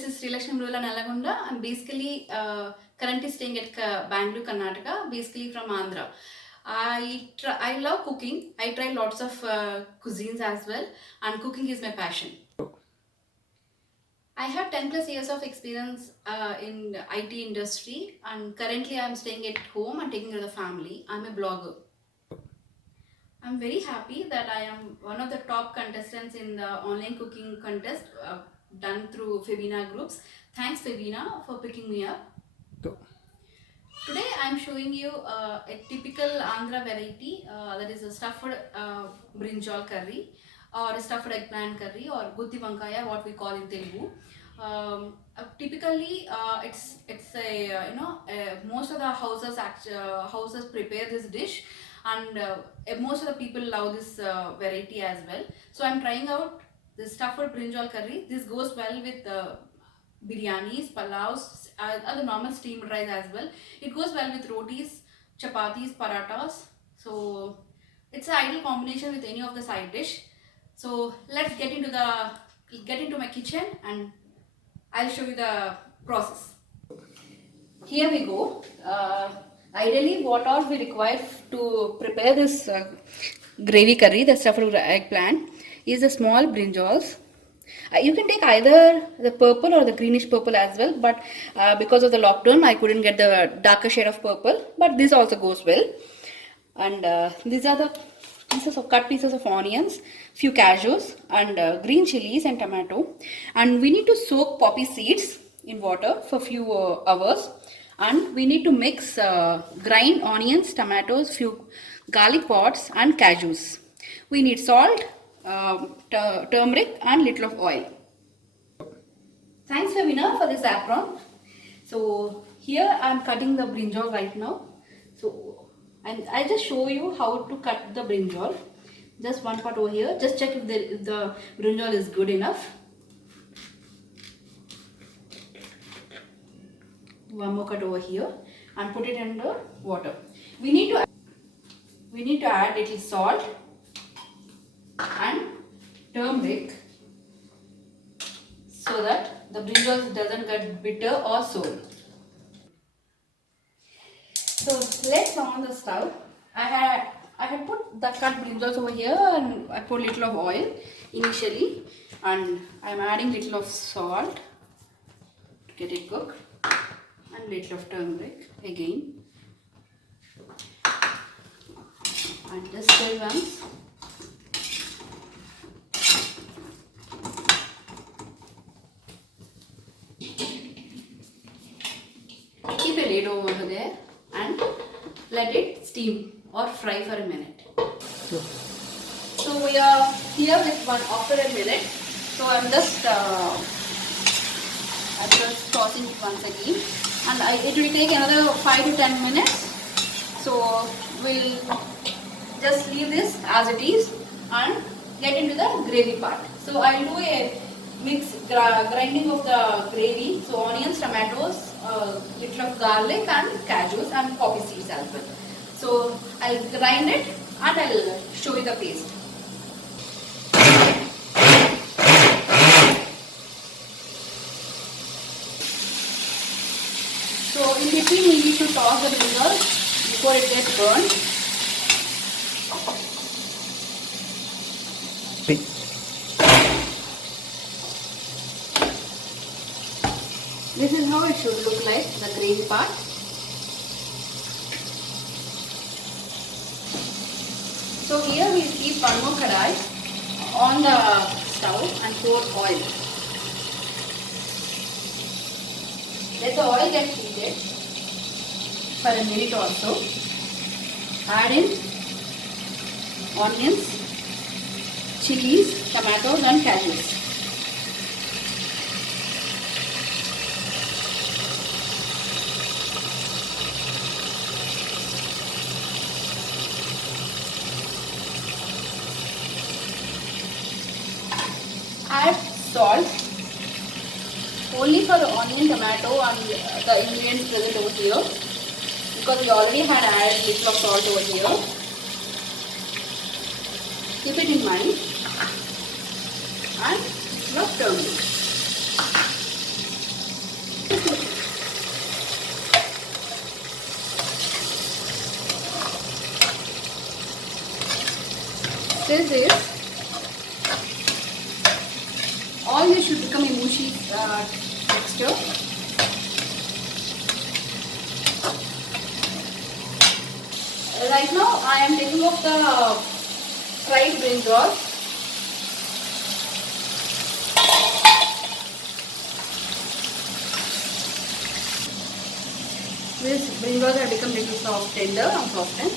this is Sri Lakshmi Mrudula Nalagonda. I'm basically currently staying at Bangalore, Karnataka, basically from Andhra. I love cooking. I try lots of cuisines as well, and cooking is my passion. I have 10 plus years of experience in the IT industry, and currently I'm staying at home and taking care of the family. I'm a blogger. I'm very happy that I am one of the top contestants in the online cooking contest done through Febina Groups. Thanks Febina for picking me up. Today I'm showing you a typical Andhra variety that is a stuffed brinjal curry or a stuffed eggplant curry or gutti vankaya, what we call in Telugu. Typically it's a most of the houses prepare this dish, and most of the people love this variety as well. So I'm trying out the stuffed brinjal curry. This goes well with biryanis, palaus, other normal steamed rice as well. It goes well with rotis, chapatis, paratas. So it's an ideal combination with any of the side dish. So let's get into my kitchen and I'll show you the process. Here we go. Ideally, what all we require to prepare this gravy curry, the stuffed eggplant, is the small brinjals. You can take either the purple or the greenish purple as well, but because of the lockdown, I couldn't get the darker shade of purple, but this also goes well. And these are the cut pieces of onions, few cashews, and green chilies and tomato. And we need to soak poppy seeds in water for few hours. And we need to mix grind onions, tomatoes, few garlic pods and cashews. We need salt, turmeric and little of oil. Thanks Fabina for this apron. So here I am cutting the brinjal right now. So and I'll just show you how to cut the brinjal. Just one part over here. Just check if the brinjal is good enough. One more cut over here and put it under water. We need to add little salt and turmeric so that the brinjal doesn't get bitter or sour. So let's turn on the stove. I had put the cut brinjals over here and I put little of oil initially, and I'm adding little of salt to get it cooked and little of turmeric again, and just stir once. Keep a lid over there and let it steam or fry for a minute. So we are here with one after a minute. So I'm just tossing it once again, and it will take another 5 to 10 minutes. So we'll just leave this as it is and get into the gravy part. So I'll do a grinding of the gravy. So onions, tomatoes, little of garlic and cashews and poppy seeds as well. So I'll grind it and I'll show you the paste. So in between we need to toss the brinjal before it gets burned. This is how it should look like, the gravy part. So here we keep one more kadai on the stove and pour oil. Let the oil get heated for a minute or so. Add in onions, chilies, tomatoes and cashews. Add salt only for the onion, tomato and the ingredients present over here, because we already had added little of salt over here. Keep it in mind. And little of turmeric. process is all this should become a mushy texture. Right now I am taking off the fried brinjal. This brinjals have become little soft, tender and softened.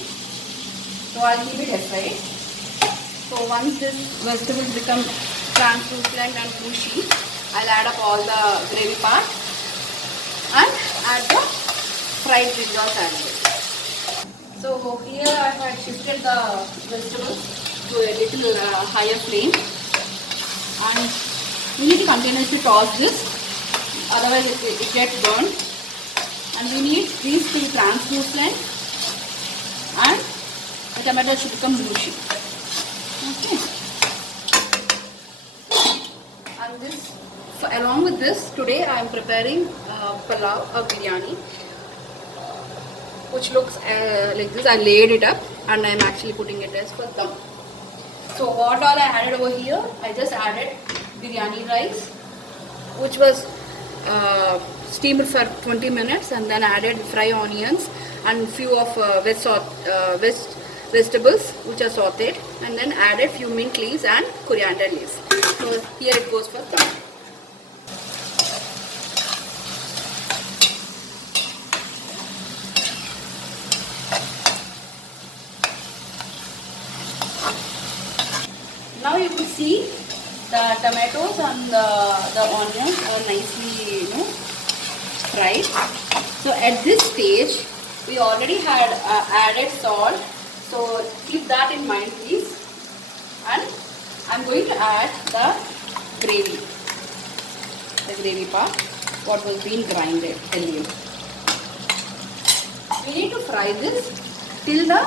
So I'll keep it aside. So once this vegetables become translucent and mushy, I'll add up all the gravy part and add the fried brinjals as well. So here I had shifted the vegetables to a little higher flame, and we need to continuously toss this, otherwise it gets burned. And we need these to be translucent and the tomato should become mushy. Okay. And this, along with this, today I am preparing pulao or biryani, which looks like this. I laid it up and I am actually putting it as for dum. So what all I added over here, I just added biryani rice, which was steamed for 20 minutes, and then added fried onions and few of vegetables which are sauteed, and then added few mint leaves and coriander leaves. So here it goes for dum. Now you can see the tomatoes and the onions are nicely, fried. So at this stage, we already had added salt. So keep that in mind, please. And I'm going to add the gravy part, what was being grinded earlier. We need to fry this till the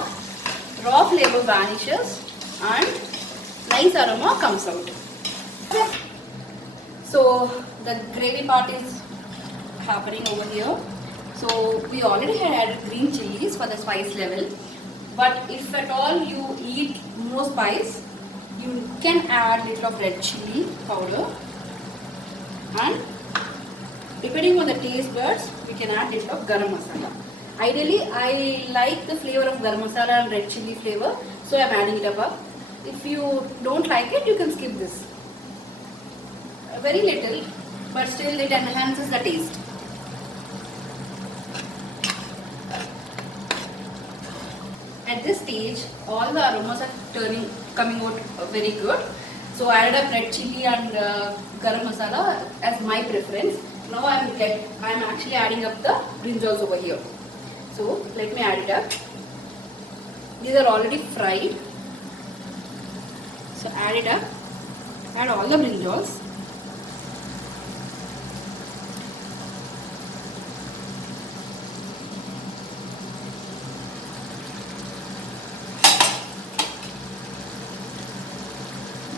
raw flavor vanishes and nice aroma comes out. So the gravy part is happening over here. So we already had added green chilies for the spice level, but if at all you eat more spice, you can add little of red chili powder, and depending on the taste buds, we can add little of garam masala. Ideally, I like the flavor of garam masala and red chili flavor, so I am adding it up. If you don't like it, you can skip this. Very little, but still it enhances the taste. At this stage, all the aromas are coming out very good. So I added up red chili and garam masala as my preference. Now I am actually adding up the brinjals over here. So let me add it up. These are already fried. So add it up. Add all the brinjals.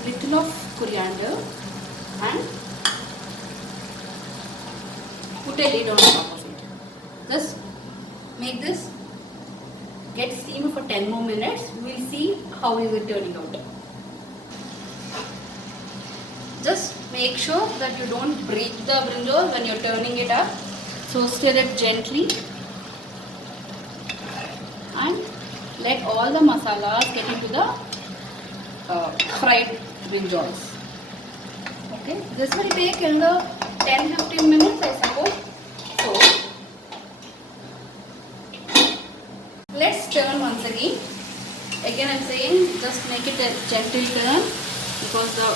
Little of coriander and put a lid on top of it. Just make this get steamed for 10 more minutes. We will see how is it turning out. Just make sure that you don't break the brinjal when you're turning it up. So stir it gently and let all the masalas get into the fried brinjals. Okay, this will take another 10-15 minutes, I suppose. So let's turn once again. Again, I'm saying just make it a gentle turn because the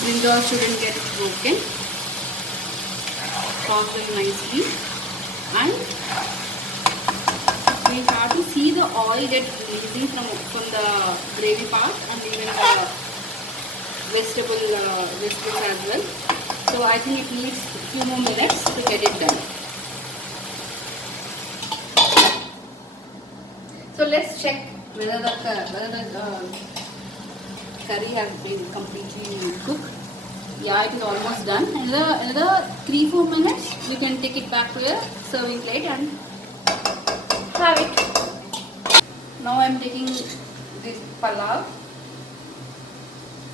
brinjal shouldn't get broken. Toss them nicely, and we start to see the oil get releasing from the gravy part and even the vegetables as well. So I think it needs a few more minutes to get it done. So let's check whether the curry has been completely cooked. Yeah, it is almost done. Another 3-4 minutes, we can take it back to a serving plate and have it. Now I am taking this pulao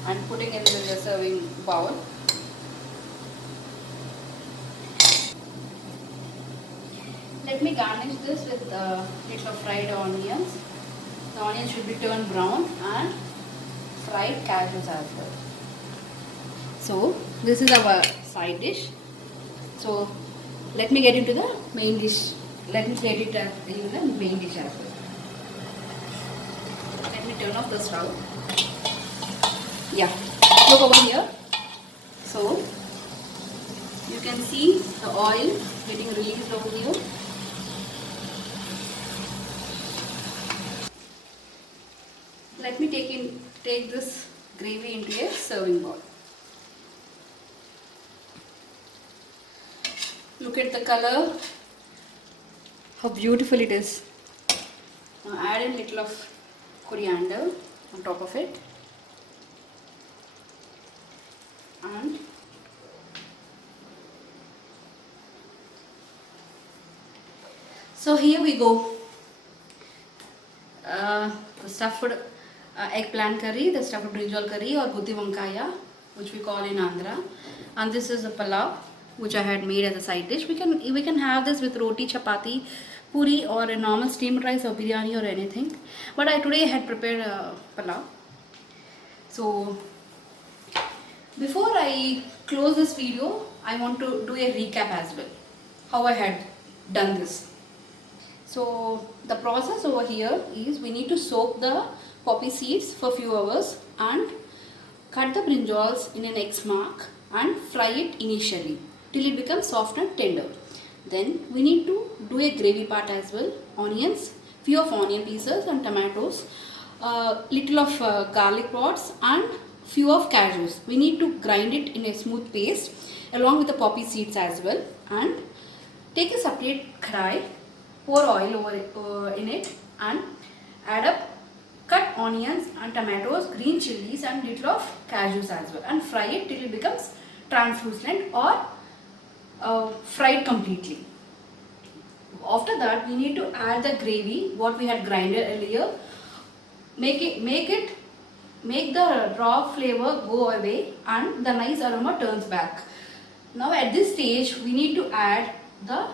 and putting it in the serving bowl. Let me garnish this with little fried onions. The onions should be turned brown, and fried cashews as well. So this is our side dish. So let me get into the main dish. Let me get it in the main dish as well. Let me turn off the stove. Yeah, look over here. So you can see the oil getting released over here. Let me take this gravy into a serving bowl. Look at the color, how beautiful it is. Now add a little of coriander on top of it, and so here we go. The stuffed eggplant curry, the stuffed brinjal curry or guddi wankaya, which we call in Andhra, and this is a palav which I had made as a side dish. We can have this with roti, chapati, puri, or a normal steamed rice or biryani or anything. But today I had prepared palav. So before I close this video, I want to do a recap as well, how I had done this. So the process over here is we need to soak the poppy seeds for a few hours and cut the brinjals in an X mark and fry it initially till it becomes soft and tender. Then we need to do a gravy part as well. Onions, few of onion pieces and tomatoes, little of garlic pods and few of cashews. We need to grind it in a smooth paste along with the poppy seeds as well, and take a separate kadai, pour oil over it, in it, and add up cut onions and tomatoes, green chilies and little of cashews as well, and fry it till it becomes translucent or fried completely. After that we need to add the gravy what we had grinded earlier. Make the raw flavor go away and the nice aroma turns back. Now at this stage we need to add the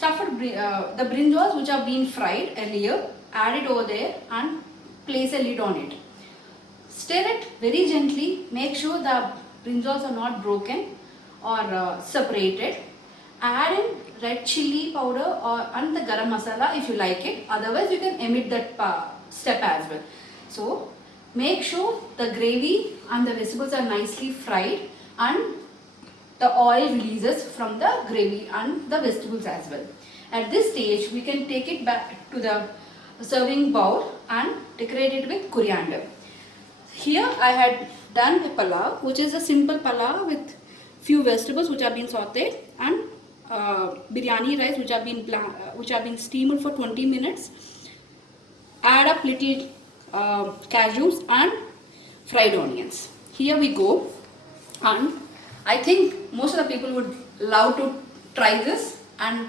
the brinjals which have been fried earlier. Add it over there and place a lid on it. Stir it very gently. Make sure the brinjals are not broken or separated. Add in red chili powder and the garam masala if you like it. Otherwise you can omit that step as well. So make sure the gravy and the vegetables are nicely fried and the oil releases from the gravy and the vegetables as well. At this stage we can take it back to the serving bowl and decorate it with coriander. Here I had done a palav, which is a simple palav with few vegetables which have been sauteed and biryani rice which have been steamed for 20 minutes. Add up little cashews and fried onions. Here we go, and I think most of the people would love to try this, and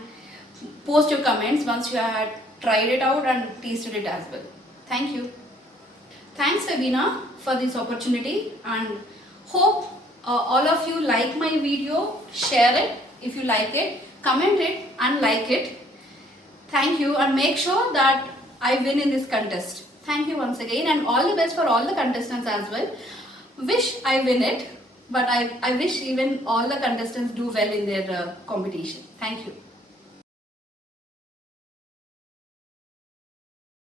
post your comments once you had tried it out and tasted it as well. Thank you. Thanks Sabina for this opportunity, and hope all of you like my video. Share it if you like it, comment it and like it. Thank you, and make sure that I win in this contest. Thank you once again, and all the best for all the contestants as well. Wish I win it, but I wish even all the contestants do well in their competition. Thank you.